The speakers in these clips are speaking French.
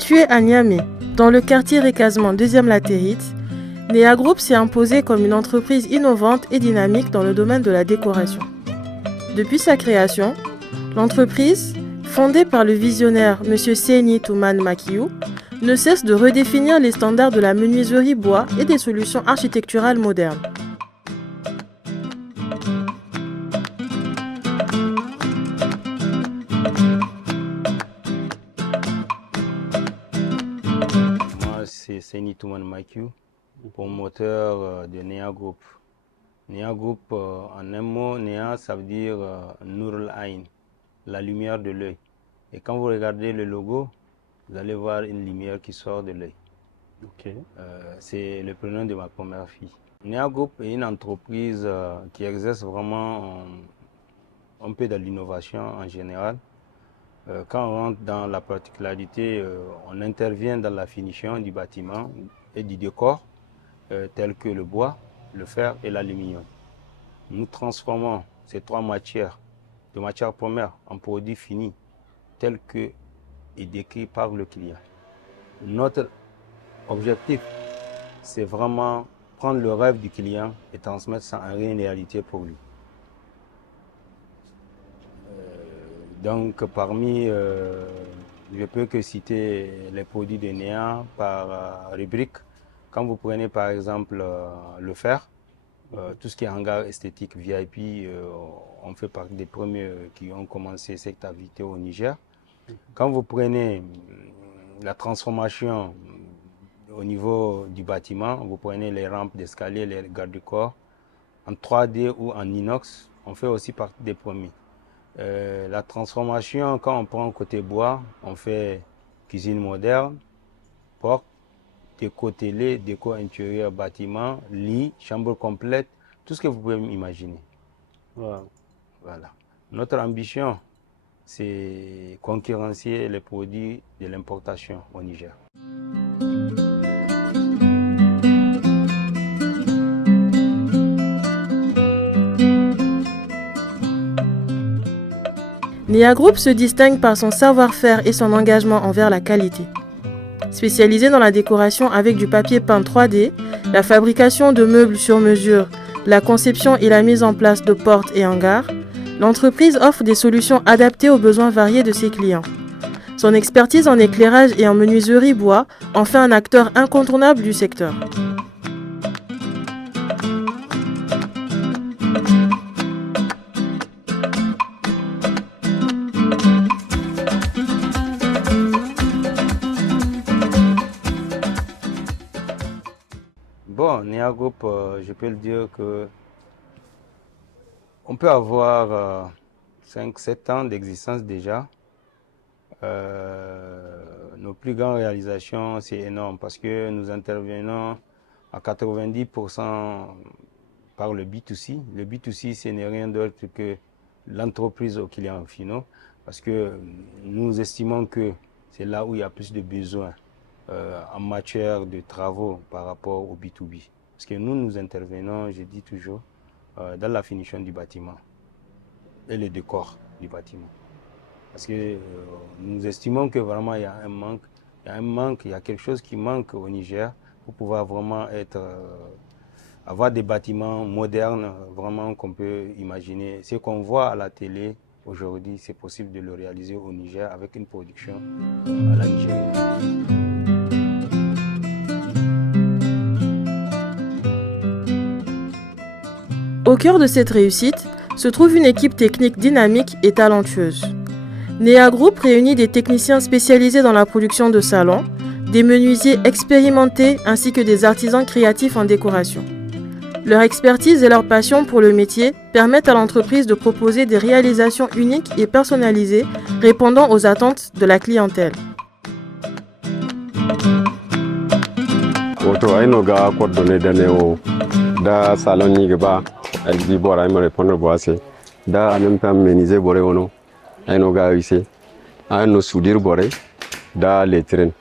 Situé à Niamey, dans le quartier Recasement 2e Latérite, Nea Group s'est imposé comme une entreprise innovante et dynamique dans le domaine de la décoration. Depuis sa création, l'entreprise, fondée par le visionnaire M. Seyni Toumane Makiou, ne cesse de redéfinir les standards de la menuiserie bois et des solutions architecturales modernes. Moi, c'est Seyni Toumane Makiou, promoteur de Nea Group. Nea Group, en un mot, Nea, ça veut dire Nour al-Ain, la lumière de l'œil. Et quand vous regardez le logo, vous allez voir une lumière qui sort de l'œil. Okay. C'est le prénom de ma première fille. Nea Group est une entreprise qui exerce vraiment un peu de l'innovation en général. Quand on rentre dans la particularité, on intervient dans la finition du bâtiment et du décor, tels que le bois, le fer et l'aluminium. Nous transformons ces trois matières de matières premières en produits finis, tels que est décrit par le client. Notre objectif, c'est vraiment prendre le rêve du client et transmettre ça en réalité pour lui. Donc parmi, je peux que citer les produits de Nea par rubrique. Quand vous prenez par exemple le fer, tout ce qui est hangar esthétique VIP, on fait partie des premiers qui ont commencé cette activité au Niger. Quand vous prenez la transformation au niveau du bâtiment, vous prenez les rampes d'escalier, les garde-corps, en 3D ou en inox, on fait aussi partie des premiers. La transformation, quand on prend côté bois, on fait cuisine moderne, porte, déco télé, déco intérieur, bâtiment, lit, chambre complète, tout ce que vous pouvez imaginer. Wow. Voilà. Notre ambition, c'est concurrencer les produits de l'importation au Niger. Nea Group se distingue par son savoir-faire et son engagement envers la qualité. Spécialisée dans la décoration avec du papier peint 3D, la fabrication de meubles sur mesure, la conception et la mise en place de portes et hangars, l'entreprise offre des solutions adaptées aux besoins variés de ses clients. Son expertise en éclairage et en menuiserie bois en fait un acteur incontournable du secteur. Bon, Nea Group, je peux le dire que on peut avoir 5-7 ans d'existence déjà. Nos plus grandes réalisations, c'est énorme parce que nous intervenons à 90% par le B2C. Le B2C, ce n'est rien d'autre que l'entreprise aux clients finaux parce que nous estimons que c'est là où il y a plus de besoins en matière de travaux par rapport au B2B. Parce que nous intervenons, je dis toujours, dans la finition du bâtiment et le décor du bâtiment. Parce que nous estimons que vraiment il y a un manque, il y a quelque chose qui manque au Niger pour pouvoir vraiment avoir des bâtiments modernes, vraiment qu'on peut imaginer. Ce qu'on voit à la télé aujourd'hui, c'est possible de le réaliser au Niger avec une production à la nigérienne. Au cœur de cette réussite se trouve une équipe technique dynamique et talentueuse. Nea Group réunit des techniciens spécialisés dans la production de salons, des menuisiers expérimentés ainsi que des artisans créatifs en décoration. Leur expertise et leur passion pour le métier permettent à l'entreprise de proposer des réalisations uniques et personnalisées répondant aux attentes de la clientèle. Da salon ni gaba alji bora ai mare pono boase da anem tam menize bore wono ai no ga wise ai no sudir bore da letren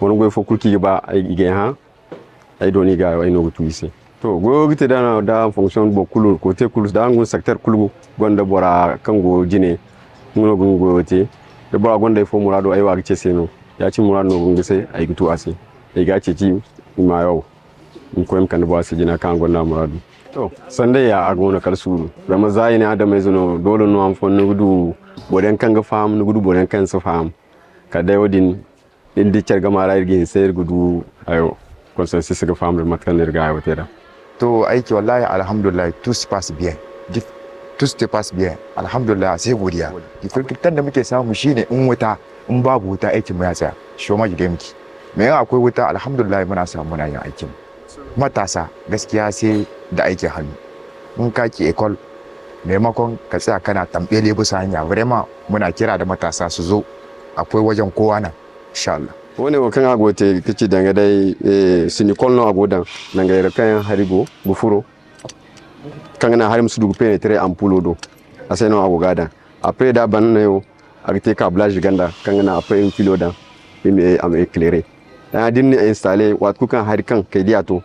wono go fokul ki gaba ai igen ha ai doni ga ai no tuise to go gite da fonction bo kulur côté kulus da ngun secteur kulu gonda bora kango jine ngono gungo te de bora gonda fo murado ai wa gice seno ya ci mura no ngese ay gitu ase e ga ci ci ma yo ko em kan bo ase jina kan gonna muradu to sande ya agona kal suru zama zai ne adamai zuno dole no am fon nugudu boden kan ga fam nugudu boden kan su fam ka dai wadin indi cerga mara irgi sai gudu ayo consensus ga fam da matkan irga ayo tera to aiki wallahi alhamdulillah tout se passe bien tout se passe bien alhamdulillah sai godiya difficultan da muke samu shine in wuta in babu wuta aikin mu ya tsaya shoma gide miki me akwai wuta alhamdulillah muna samu muna yin aikin matasa gaskiya sai da aikin hannu in ka ki ekol maimakon ka tsaya kana tambele bisa hanya vraiment muna kira da matasa su zo akwai wajen kowa nan insha Allah woni o kan agote kici danga dai sini kolno agodan nanga kan harigo bufuro kan na harim su dugu penetre ampulo do aseno agogada après da banna yo agte câblage ganda kan na après un kilo da mi am éclairé da dinni installer wat ku kan hari kan kai diato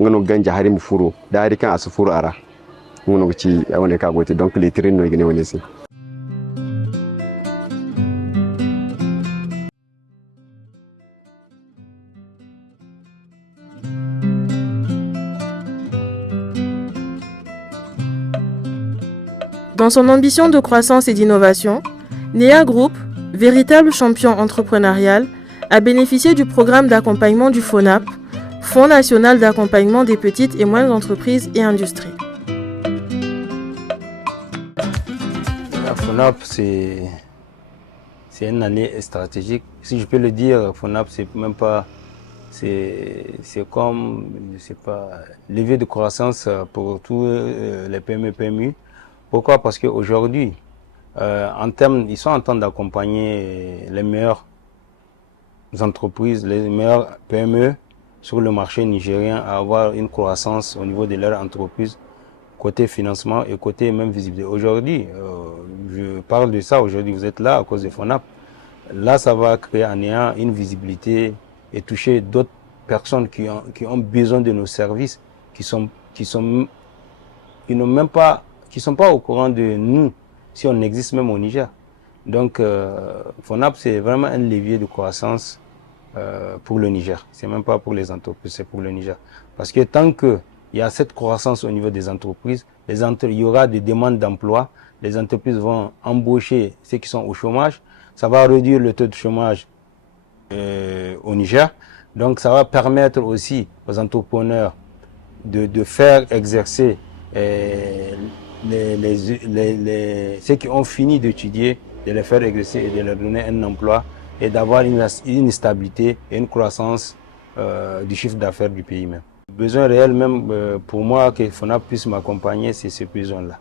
ngono ganja harim furo da hari kan asufuro ara ngono ci woni ka agote donc les trains no gene woni si. Dans son ambition de croissance et d'innovation, NEA Group, véritable champion entrepreneurial, a bénéficié du programme d'accompagnement du FONAP, Fonds national d'accompagnement des petites et moyennes entreprises et industries. La FONAP, c'est une année stratégique. Si je peux le dire, FONAP, c'est même pas... C'est comme, je sais pas, levier de croissance pour tous les PME, PMU. Pourquoi? Parce qu'aujourd'hui, ils sont en train d'accompagner les meilleures entreprises, les meilleures PME sur le marché nigérien à avoir une croissance au niveau de leur entreprise, côté financement et côté même visibilité. Aujourd'hui, je parle de ça, aujourd'hui vous êtes là à cause de FONAP. Là, ça va créer en ayant une visibilité et toucher d'autres personnes qui ont besoin de nos services, qui sont pas au courant de nous, si on existe même au Niger. Donc, FONAP, c'est vraiment un levier de croissance pour le Niger. C'est même pas pour les entreprises, c'est pour le Niger. Parce que tant qu'il y a cette croissance au niveau des entreprises, il y aura des demandes d'emploi, les entreprises vont embaucher ceux qui sont au chômage, ça va réduire le taux de chômage au Niger. Donc, ça va permettre aussi aux entrepreneurs de faire exercer ceux qui ont fini d'étudier, de les faire exercer et de leur donner un emploi et d'avoir une stabilité et une croissance du chiffre d'affaires du pays même. Le besoin réel même pour moi que FONAP puisse m'accompagner, c'est ce besoin-là.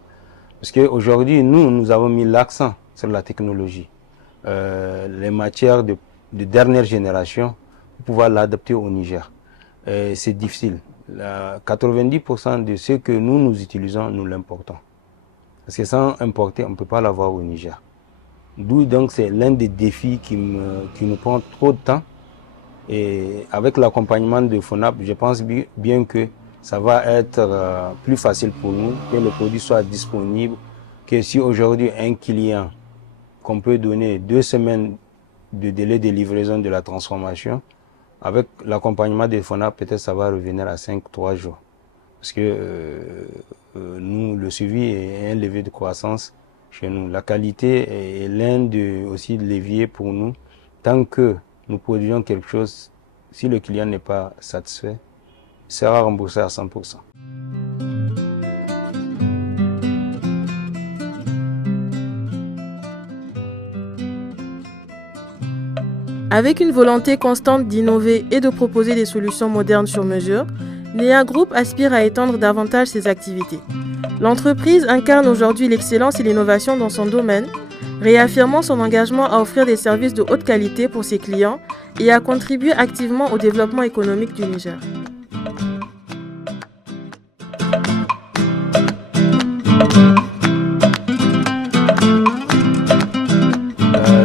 Parce qu'aujourd'hui, nous avons mis l'accent sur la technologie, les matières de dernière génération, pour pouvoir l'adapter au Niger. C'est difficile. 90% de ce que nous utilisons, nous l'importons. Parce que sans importer, on ne peut pas l'avoir au Niger. D'où donc c'est l'un des défis qui nous prend trop de temps. Et avec l'accompagnement de FONAP, je pense bien que ça va être plus facile pour nous, que le produit soit disponible, que si aujourd'hui un client qu'on peut donner 2 semaines de délai de livraison de la transformation, avec l'accompagnement des FONAP, peut-être ça va revenir à 5-3 jours. Parce que nous, le suivi est un levier de croissance chez nous. La qualité est l'un aussi leviers pour nous. Tant que nous produisons quelque chose, si le client n'est pas satisfait, il sera remboursé à 100%. Avec une volonté constante d'innover et de proposer des solutions modernes sur mesure, NEA Group aspire à étendre davantage ses activités. L'entreprise incarne aujourd'hui l'excellence et l'innovation dans son domaine, réaffirmant son engagement à offrir des services de haute qualité pour ses clients et à contribuer activement au développement économique du Niger.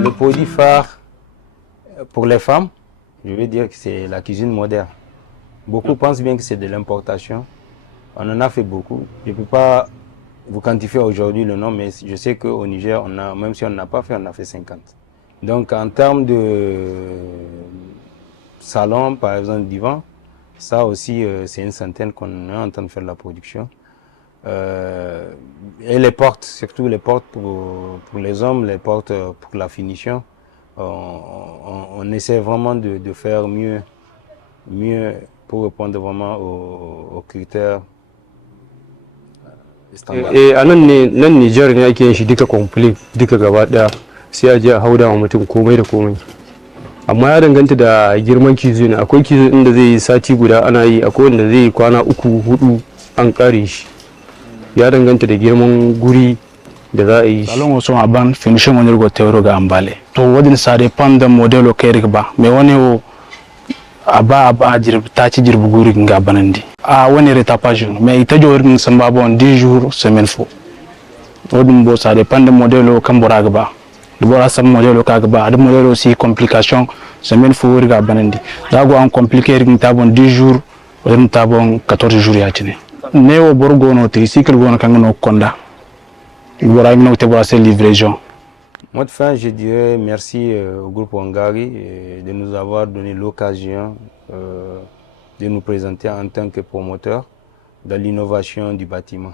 Le produit phare pour les femmes, je veux dire que c'est la cuisine moderne. Beaucoup pensent bien que c'est de l'importation. On en a fait beaucoup. Je ne peux pas vous quantifier aujourd'hui le nom, mais je sais qu'au Niger, même si on n'a pas fait, on a fait 50. Donc en termes de salon, par exemple divan, ça aussi c'est une centaine qu'on est en train de faire de la production. Et les portes, surtout les portes pour les hommes, les portes pour la finition. On essaie vraiment de faire mieux pour répondre vraiment aux critères standards. Et a nan Nijar ne ake yin shi duka complete duka gaba daya sai a je a hauda wa mutum komai da komai. Amma ya danganta da girman kizo ne, akwai kizo inda zai yi sati guda ana yi, akwai wanda zai yi kwana 3-4 an kare shi. Ya danganta da girman guri da za a yi shi. Salon wasu aban finishing wani rigo teoro ga ambale. To wadin sa depend da modelo kai rigba. Me wani o aba ta ci jirbu guri ga banandi. A wani retapage me ita jorin san babo 10 jours semaine fo. Wadin bo sa depend da modelo kan bora gaba. Dubora san modelo ka gaba, da modelo si complication semaine fo riga banandi. Dago an compliquer ring tabon 10 jours, wadin tabon 14 jours ya ci ne. Neo borgo no tricycle gono kan no konda. Voilà une autre livraison. Moi de fin, je dirais merci au groupe Wangari de nous avoir donné l'occasion de nous présenter en tant que promoteur dans l'innovation du bâtiment.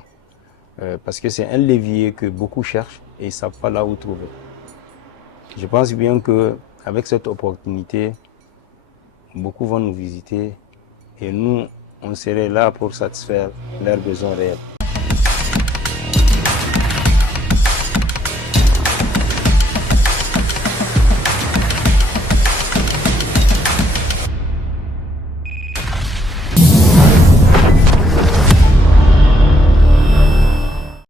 Parce que c'est un levier que beaucoup cherchent et ils ne savent pas là où trouver. Je pense bien qu'avec cette opportunité, beaucoup vont nous visiter et nous, on serait là pour satisfaire leurs besoins réels.